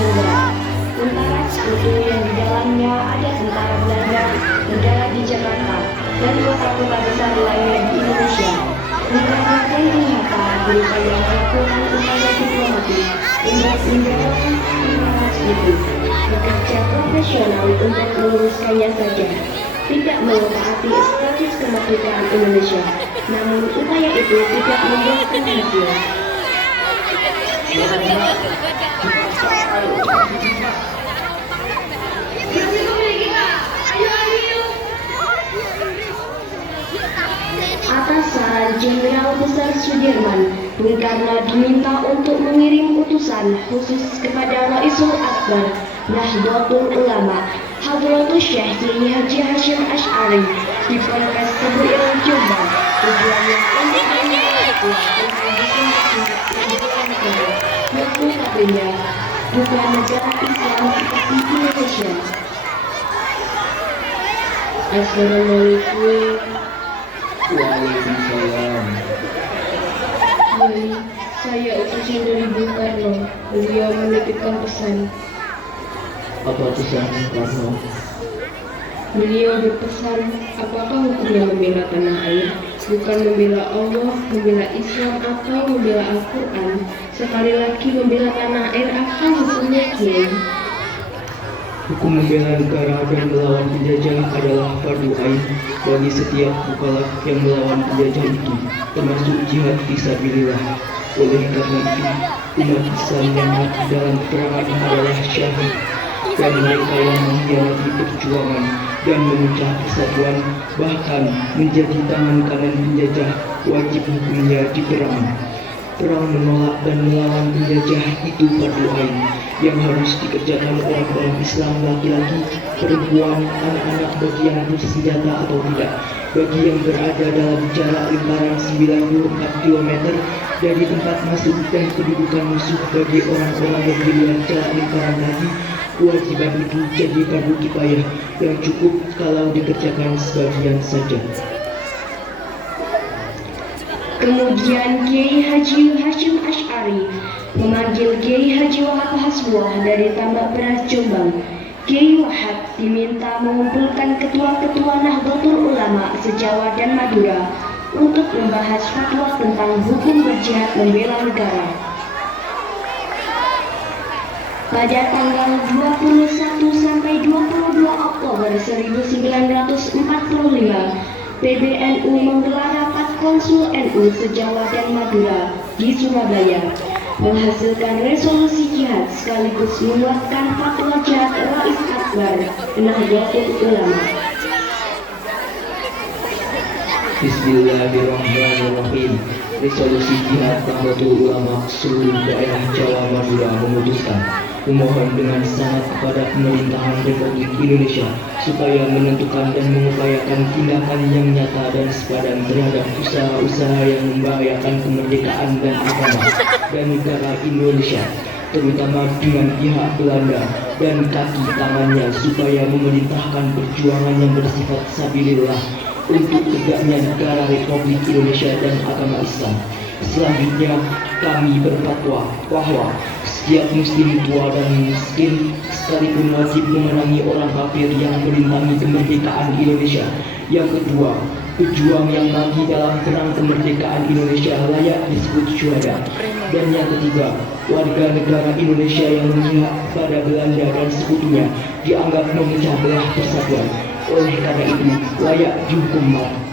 yang berat. Tentara Sekutu yang di dalamnya ada tentara Belanda mendarat di Jakarta dan kota-kota besar lainnya di Indonesia. Negara Tni Hatta berupaya melakukan upaya diplomatik untuk mendorong tentara Sekutu bekerja profesional untuk meluruskannya saja, tidak mentaati status kemerdekaan Indonesia. Namun upaya itu tidak membuahkan hasil. Atas saran Jenderal Besar Sudirman, Bung Karno diminta untuk mengirim utusan khusus kepada Raisul Akbar Nahdlatul Ulama Hadratus Syekh Kiai Haji Hasyim Asy'ari di Ponpes Tebu Ireng Jombang. Tujuannya untuk memperkuat tentang negara yang notabene bukan negara Islam seperti Indonesia. Assalamualaikum. Waalaikumsalam. Kiai, saya utusan dari Bung Karno. Beliau menitipkan pesan. Apa pesan Karno? Beliau berpesan, apakah hukumnya membela tanah air? Bukan membela Allah, membela Islam, atau membela Al-Quran. Sekali lagi membela tanah air, apa hukumnya, Kiai? Hukum membela negara dan melawan penjajah adalah fardu ain bagi setiap mukallaf yang melawan penjajah itu, termasuk jihad fisabilillah. Oleh karena itu, umat Islam yang mati dalam peperangan adalah syahid, dan mereka yang mengkhianati perjuangan dan memecah persatuan, bahkan menjadi tangan kanan penjajah, wajib hukumnya diperangi. Perang menolak dan melawan penjajah itu fardu ain yang harus dikerjakan orang-orang Islam, laki-laki, perempuan, anak-anak, bagi yang bersenjata atau tidak, bagi yang berada dalam jarak lingkaran 94 km dari tempat masuk dan kedudukan musuh. Bagi orang-orang yang di luar jarak lingkaran tadi, kewajiban itu jadi fardu kifayah yang cukup kalau dikerjakan sebagian saja. Kemudian Kiai Haji Hasyim Asy'ari memanggil Kiai Haji Wahab Hasbuah dari Tambak Beras Jombang. Kiai Wahab diminta mengumpulkan ketua-ketua Nahdlatul Ulama se-Jawa dan Madura untuk membahas fatwa tentang hukum berjihad membela negara. Pada tanggal 21 sampai 22 Oktober 1945, PBNU menggelar rapat Konsul NU se-Jawa dan Madura di Surabaya, menghasilkan resolusi jihad sekaligus menguatkan fatwa jihad Rais Akbar Nahdlatul Ulama. Bismillahirrahmanirrahim. Resolusi jihad Nahdlatul Ulama seluruh daerah Jawa Madura memutuskan memohon dengan sangat kepada pemerintahan Republik Indonesia supaya menentukan dan mengupayakan tindakan yang nyata dan sepadan terhadap usaha-usaha yang membahayakan kemerdekaan dan agama dan negara Indonesia, terutama dengan pihak Belanda dan kaki tangannya, supaya memerintahkan perjuangan yang bersifat sabilillah untuk tegaknya negara Republik Indonesia dan agama Islam. Selanjutnya, kami berfatwa bahwa setiap muslim tua dan miskin sekalipun wajib memerangi orang kafir yang merintangi kemerdekaan Indonesia. Yang kedua, pejuang yang mati dalam perang kemerdekaan Indonesia layak disebut syuhada. Dan yang ketiga, warga negara Indonesia yang memihak pada Belanda dan sekutunya dianggap memecah belah persatuan. Oleh karena itu, layak dihukum mati.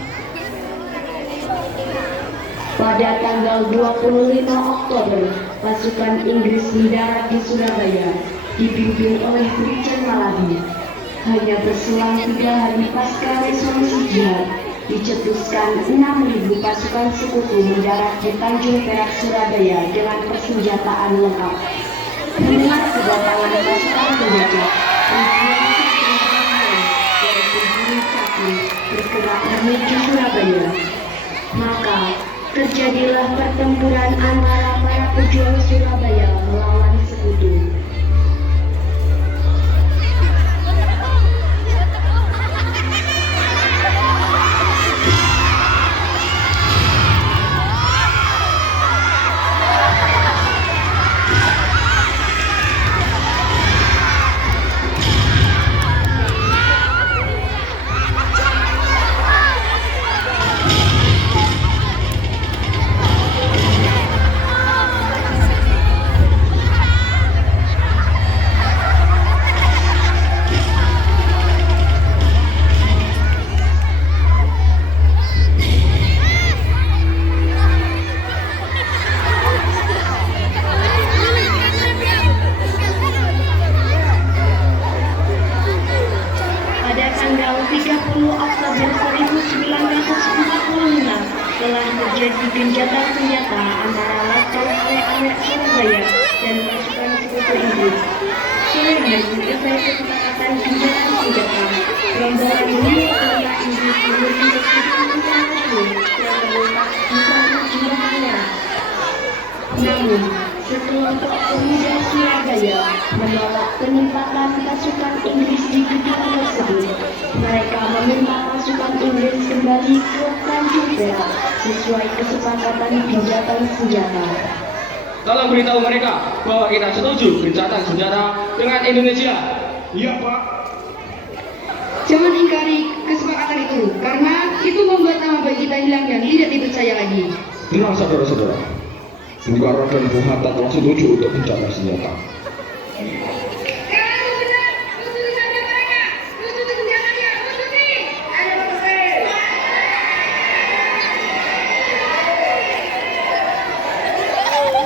Pada tanggal 25 Oktober, pasukan Inggris mendarat di Surabaya, dipimpin oleh Brigjen Malabi. Hanya berselang 3 hari pasca resolusi jihad, dicetuskan 6.000 pasukan sekutu mendarat di Tanjung Perak, Surabaya dengan persenjataan lengkap. Mendengar kedatangan pasukan penjajah, yaitu Guru Cakil bergerak menuju Surabaya. Maka terjadilah pertempuran antara para pejuang Surabaya melawan sekutu. 30 Oktober 1946 telah terjadi gencatan senjata antara Laskar Arek Surabaya dan pasukan Sekutu Inggris. Sehingga selesai kesepakatan gencatan senjata, rombongan dunia tentara Inggris menuju ke Sekutu Internasional yang terletak di sana jumlah merah. Namun, sekelompok pemuda Surabaya menolak penempatan pasukan Inggris di gedung tersebut. Mereka meminta pasukan Inggris kembali ke Tanjung Perak sesuai kesepakatan gencatan senjata. Tolong beritahu mereka bahwa kita setuju gencatan senjata dengan Indonesia. Iya, Pak. Jangan ingkari kesepakatan itu, karena itu membuat nama baik kita hilang dan tidak dipercaya lagi. Tenang, saudara-saudara. Negara dan Bung Hatta telah setuju untuk gencatan senjata.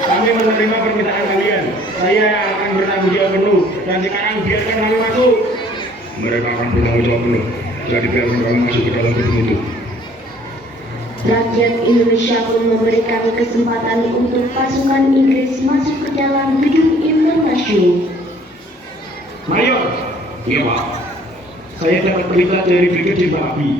Kami menerima permintaan kalian. Saya yang akan bertanggung jawab penuh. Dan sekarang biarkan kami masuk. Mereka akan bertanggung jawab penuh. Jadi biarkan kami masuk ke dalam gedung itu. Rakyat Indonesia pun memberikan kesempatan untuk pasukan Inggris masuk ke dalam gedung internasional. Mayor. Iya, Pak. Saya dapat berita dari Brigadir Balabi.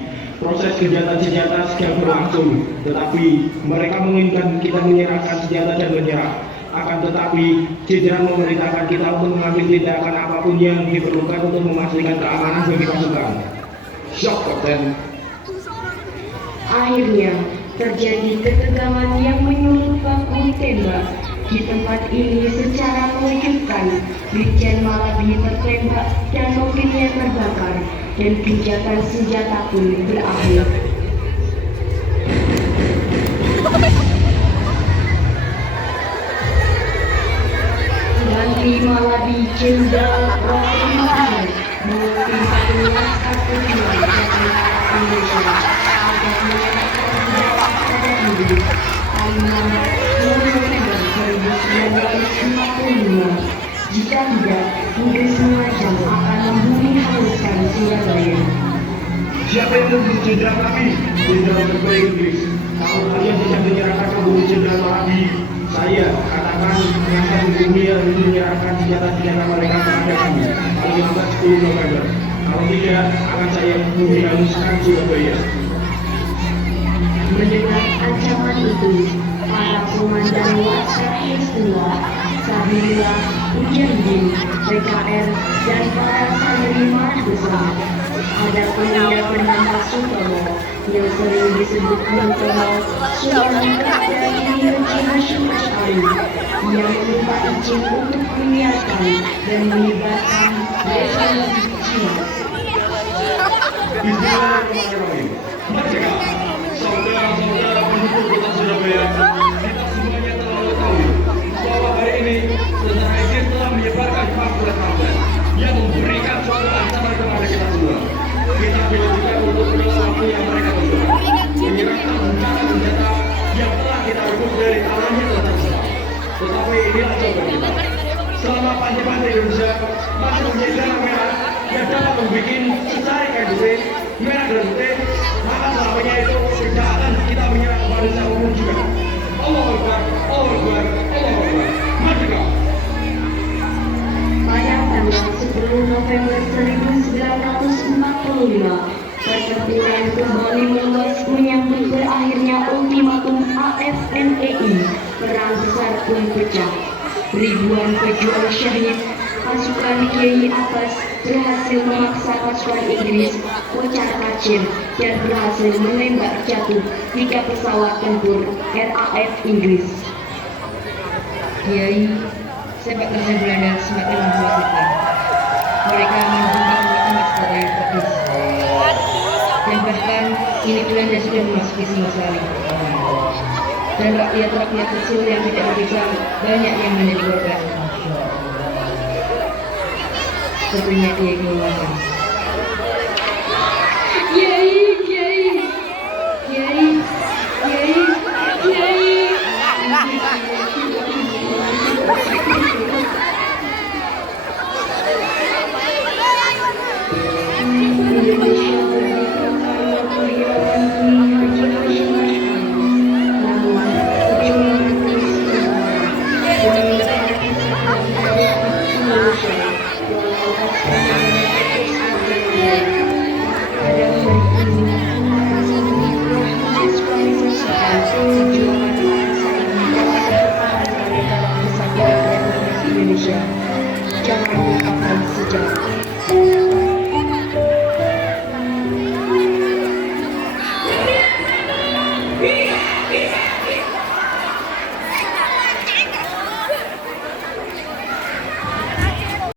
Proses gencatan senjata sedang berlangsung, tetapi mereka menginginkan kita menyerahkan senjata dan menyerah. Akan tetapi, Jenderal memerintahkan kita untuk mengambil tindakan apapun yang diperlukan untuk memastikan keamanan bagi pasukan. Siap, Kapten. Akhirnya, terjadi ketegangan yang menyulut baku tembak. Di tempat ini secara mengejutkan, Brigjen Malabi tertembak dan mobilnya terbakar, dan gencatan senjata pun berakhir. Ganti Malabi Jenderal Rohingya memimpin Laskar Perjuangan Indonesia agar menyerahkan senjata pada Inggris. Tanggal 10 November 1945. Jika tidak, Inggris mengancam akan membunuh habiskan Surabaya. Siapa yang membunuh Jenderal Malabi? Jenderal terbaik Inggris. Kalau kalian tidak menyerahkan membunuh Jenderal Malabi, saya katakan akan bumi yang menyerahkan senjata-senjata mereka kepada kami. Paling lambat 10 November. Kalau tidak, akan saya bumi habiskan Surabaya. Mendengar ancaman itu, para komandan Laskar Peristiwa, Sabillah, Mujahidin, PKR, dan para santri marah besar. Ada pemuda bernama Sutomo yang sering disebut Bung Tomo, seorang pemuda Indonesia Hashim Asy'ari yang meminta izin untuk menyiarkan dan menyebarkan revolusi Cina. Bismillahirrahmanirrahim. Merdeka, saudara-saudara penduduk kota Surabaya, kita semuanya telah mengetahui bahwa hari ini tentara Inggris telah menyebarkan pamflet yang memberikan suatu ancaman kepada kita semua. Kita diwajibkan untuk melakukan yang mereka tuntut, menyerahkan senjata-senjata yang telah kita rebut dari tangannya tersebut. Tetapi inilah jawaban kita. Selama pantai-pantai Indonesia masih menjadi zona merah yang dapat membuat secari kain putih, merah dan putih, maka selamanya itu tidak akan kita menyerah kepada siapapun juga. Allahu Akbar, Allahu Akbar, Allahu Akbar. Merdeka. Pada tanggal 10 November 1945, pertempuran kembali meluas menyambut berakhirnya ultimatum AFNEI. Perang besar pun pecah. Ribuan pejuang syahid, pasukan Kiai Abbas berhasil memaksa pasukan Inggris kocar-kacir dan berhasil menembak jatuh 3 pesawat tempur RAF Inggris. Kiai, sepak terjang Belanda semakin membuat kita. Mereka menghubungi umat sebagai fokus. Dan bahkan ini Belanda sudah memasuki Singosari. Dan rakyat-rakyat kecil yang tidak berdosa banyak yang menjadi korban. Tentunya Kiai Keluarga. Kiai, Kiai, Kiai, Kiai, Kiai. Indonesia Kita